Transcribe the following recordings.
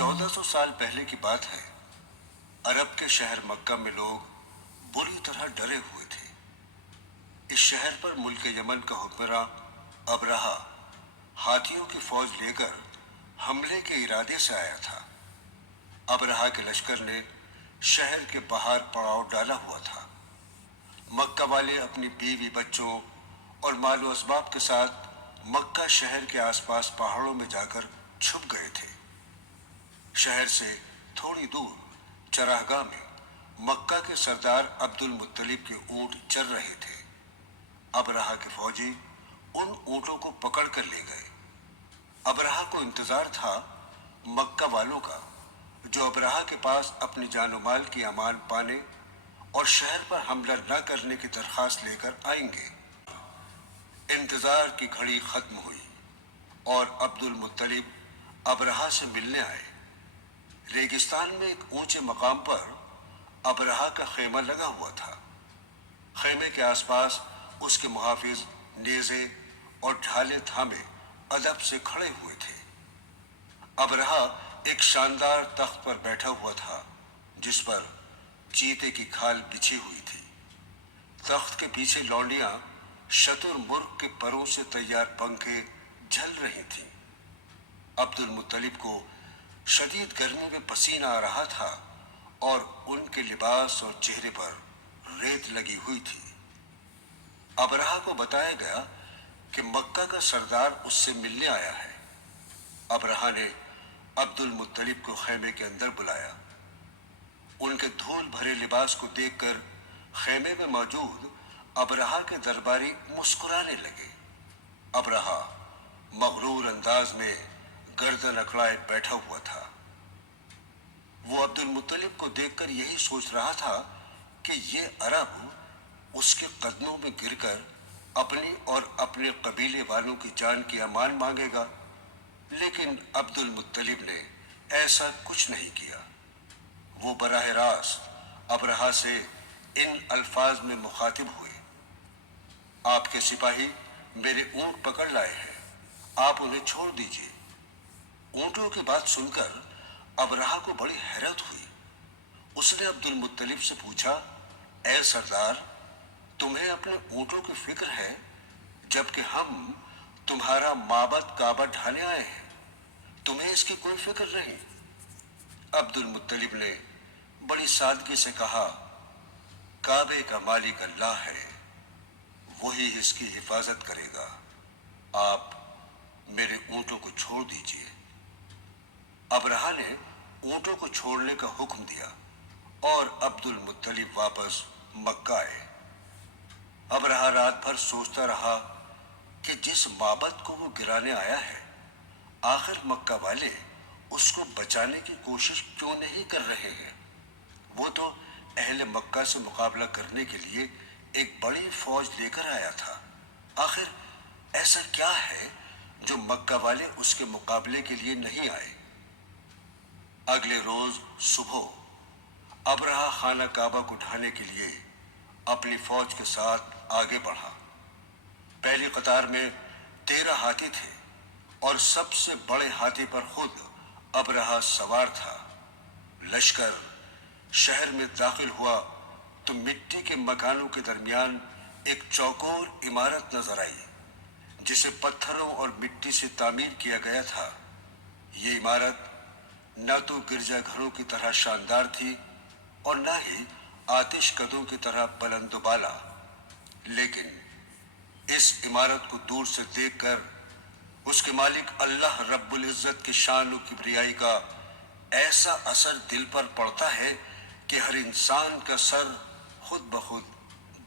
1400 साल पहले की बात है। अरब के शहर मक्का में लोग बुरी तरह डरे हुए थे। इस शहर पर मुल्क यमन का हुक्मरान अबरहा हाथियों की फौज लेकर हमले के इरादे से आया था। अबरहा के लश्कर ने शहर के बाहर पड़ाव डाला हुआ था। मक्का वाले अपनी बीवी बच्चों और मालो असबाब के साथ मक्का शहर के आसपास पहाड़ों में जाकर छुप गए थे। शहर से थोड़ी दूर चराहगाह में मक्का के सरदार अब्दुल मुत्तलिब के ऊंट चर रहे थे। अबरहा के फौजी उन ऊंटों को पकड़ कर ले गए। अबरहा को इंतजार था मक्का वालों का, जो अबरहा के पास अपनी जानो माल की अमान पाने और शहर पर हमला न करने की दरखास्त लेकर आएंगे। इंतजार की घड़ी खत्म हुई और अब्दुल मुत्तलिब अबरहा से मिलने आए। रेगिस्तान में एक ऊंचे मकाम पर अबरहा का खेमा लगा हुआ था। खेमे के आसपास उसके मुहाफिज नेज़े और ढाले थामे अदब से खड़े हुए थे। अबरहा एक शानदार तख्त पर बैठा हुआ था, जिस पर चीते की खाल बिछी हुई थी। तख्त के पीछे लौंडियां शतुरमुर्ग के परों से तैयार पंखे झल रही थीं। अब्दुल मुत्तलिब को शदीद गर्मी में पसीना आ रहा था और उनके लिबास और चेहरे पर रेत लगी हुई थी। अबरहा को बताया गया कि मक्का का सरदार उससे मिलने आया है। अबरहा ने अब्दुल मुत्तलिब को खेमे के अंदर बुलाया। उनके धूल भरे लिबास को देखकर खेमे में मौजूद अबरहा के दरबारी मुस्कुराने लगे। अबरहा मगरूर अंदाज में गर्दन अकड़ाए बैठा हुआ था। वो अब्दुल मुत्तलिब को देखकर यही सोच रहा था कि ये अरब उसके कदमों में गिरकर अपनी और अपने कबीले वालों की जान की अमान मांगेगा, लेकिन अब्दुल मुत्तलिब ने ऐसा कुछ नहीं किया। वो बराह रास्त अबरहा से इन अल्फाज में मुखातिब हुए, आपके सिपाही मेरे ऊंट पकड़ लाए हैं, आप उन्हें छोड़ दीजिए। ऊंटों की बात सुनकर अबरहा को बड़ी हैरत हुई। उसने अब्दुल मुत्तलिब से पूछा, ए सरदार, तुम्हें अपने ऊंटों की फिक्र है, जबकि हम तुम्हारा माबद काबा ढाने आए हैं, तुम्हें इसकी कोई फिक्र नहीं। अब्दुल मुत्तलिब ने बड़ी सादगी से कहा, काबे का मालिक अल्लाह है, वही इसकी हिफाजत करेगा, आप मेरे ऊंटों को छोड़ दीजिए। अबरहा ने ऊंटों को छोड़ने का हुक्म दिया और अब्दुल मुत्तलिब वापस मक्का आए। अबरहा रात भर सोचता रहा कि जिस माबद को वो गिराने आया है, आखिर मक्का वाले उसको बचाने की कोशिश क्यों नहीं कर रहे हैं। वो तो अहले मक्का से मुकाबला करने के लिए एक बड़ी फौज लेकर आया था। आखिर ऐसा क्या है जो मक्का वाले उसके मुकाबले के लिए नहीं आए। अगले रोज सुबह अबरहा खाना काबा को ढाने के लिए अपनी फौज के साथ आगे बढ़ा। पहली कतार में 13 हाथी थे और सबसे बड़े हाथी पर खुद अबरहा सवार था। लश्कर शहर में दाखिल हुआ तो मिट्टी के मकानों के दरमियान एक चौकोर इमारत नजर आई, जिसे पत्थरों और मिट्टी से तामीर किया गया था। ये इमारत न तो गिरजाघरों की तरह शानदार थी और न ही आतिश कदों की तरह बुलंदबाला, लेकिन इस इमारत को दूर से देखकर उसके मालिक अल्लाह रब्बुल इज्जत की शान और किबरियाई का ऐसा असर दिल पर पड़ता है कि हर इंसान का सर खुद ब खुद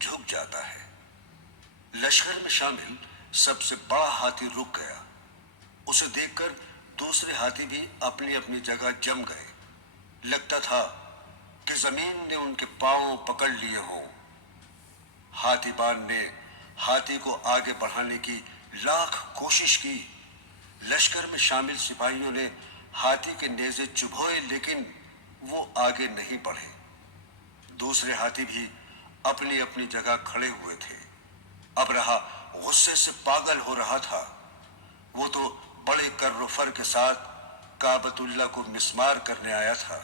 झुक जाता है। लश्कर में शामिल सबसे बड़ा हाथी रुक गया। उसे देखकर दूसरे हाथी भी अपनी अपनी जगह जम गए। लगता था कि जमीन ने उनके पांव पकड़ लिए हों। हाथीबान ने हाथी को आगे बढ़ाने की लाख कोशिश की। लश्कर में शामिल सिपाहियों ने हाथी के नेज़े चुभोए, लेकिन वो आगे नहीं बढ़े। दूसरे हाथी भी अपनी अपनी जगह खड़े हुए थे। अबरहा गुस्से से पागल हो रहा था। वो तो बड़े कर्र फर के साथ काबतुल्लाह को मिस्मार करने आया था।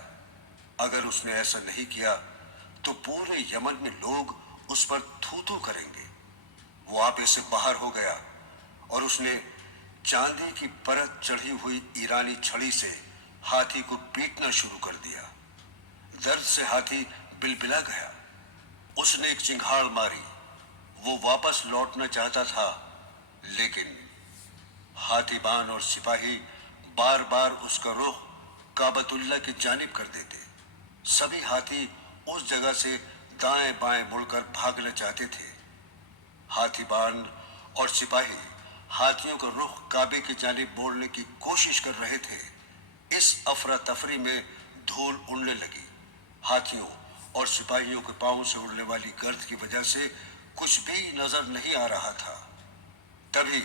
अगर उसने ऐसा नहीं किया तो पूरे यमन में लोग उस पर थू थू करेंगे। वो आपे से बाहर हो गया और उसने चांदी की परत चढ़ी हुई ईरानी छड़ी से हाथी को पीटना शुरू कर दिया। दर्द से हाथी बिलबिला गया। उसने एक चिंगाड़ मारी। वो वापस लौटना चाहता था, लेकिन हाथीबान और सिपाही बार बार उसका रुख काबतुल्लाह की जानिब कर देते। सभी हाथी उस जगह से दाएं बाएं मुड़कर भागना चाहते थे। हाथीबान और सिपाही हाथियों का रुख काबे की जानिब मोड़ने की कोशिश कर रहे थे। इस अफरा तफरी में धूल उड़ने लगी। हाथियों और सिपाहियों के पांव से उड़ने वाली गर्द की वजह से कुछ भी नजर नहीं आ रहा था। तभी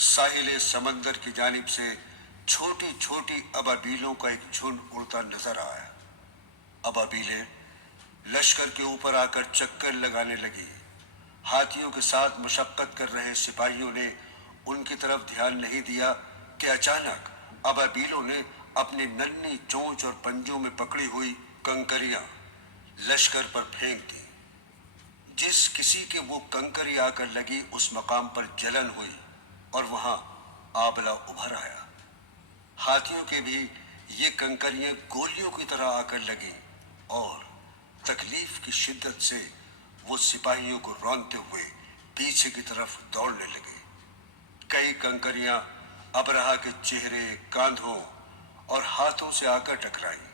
साहिल समंदर की जानिब से छोटी छोटी अबाबीलों का एक झुंड उड़ता नजर आया। अबाबीलें लश्कर के ऊपर आकर चक्कर लगाने लगी। हाथियों के साथ मशक्कत कर रहे सिपाहियों ने उनकी तरफ ध्यान नहीं दिया कि अचानक अबाबीलों ने अपनी नन्ही चोंच और पंजों में पकड़ी हुई कंकरियां लश्कर पर फेंक दी। जिस किसी के वो कंकरी आकर लगी उस मकाम पर जलन हुई और वहां आबला उभर आया। हाथियों के भी ये कंकरियां गोलियों की तरह आकर लगी और तकलीफ की शिद्दत से वो सिपाहियों को रौंदते हुए पीछे की तरफ दौड़ने लगे। कई कंकरियां अबरहा के चेहरे, कांधों और हाथों से आकर टकराई।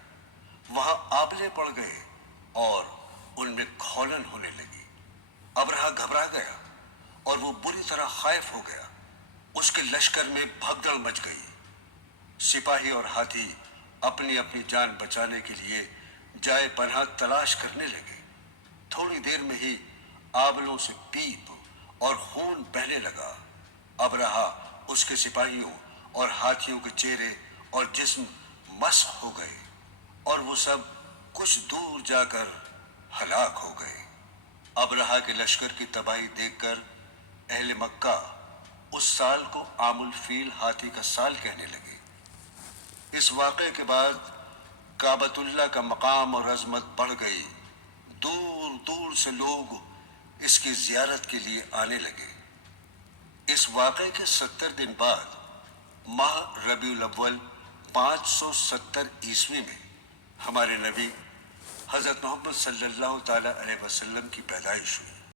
वहां आबले पड़ गए और उनमें खौलन होने लगी। अबरहा घबरा गया और वो बुरी तरह खौफ हो गया। उसके लश्कर में भगदड़ मच गई। सिपाही और हाथी अपनी अपनी जान बचाने के लिए जाए पनाह तलाश करने लगे। थोड़ी देर में ही आबलों से पीप और खून बहने लगा। अबरहा, उसके सिपाहियों और हाथियों के चेहरे और जिस्म मस्ख हो गए और वो सब कुछ दूर जाकर हलाक हो गए। अबरहा के लश्कर की तबाही देखकर अहले मक्का उस साल को आमुल फील, हाथी का साल कहने लगे। इस वाक़े के बाद काबतुल्लाह का मकाम और अजमत बढ़ गई। दूर दूर से लोग इसकी ज़ियारत के लिए आने लगे। इस वाक़े के 70 दिन बाद माह रबीउल अव्वल 570 ईस्वी में हमारे नबी हज़रत मोहम्मद सल्लल्लाहु ताला अलैहि वसल्लम की पैदाइश हुई।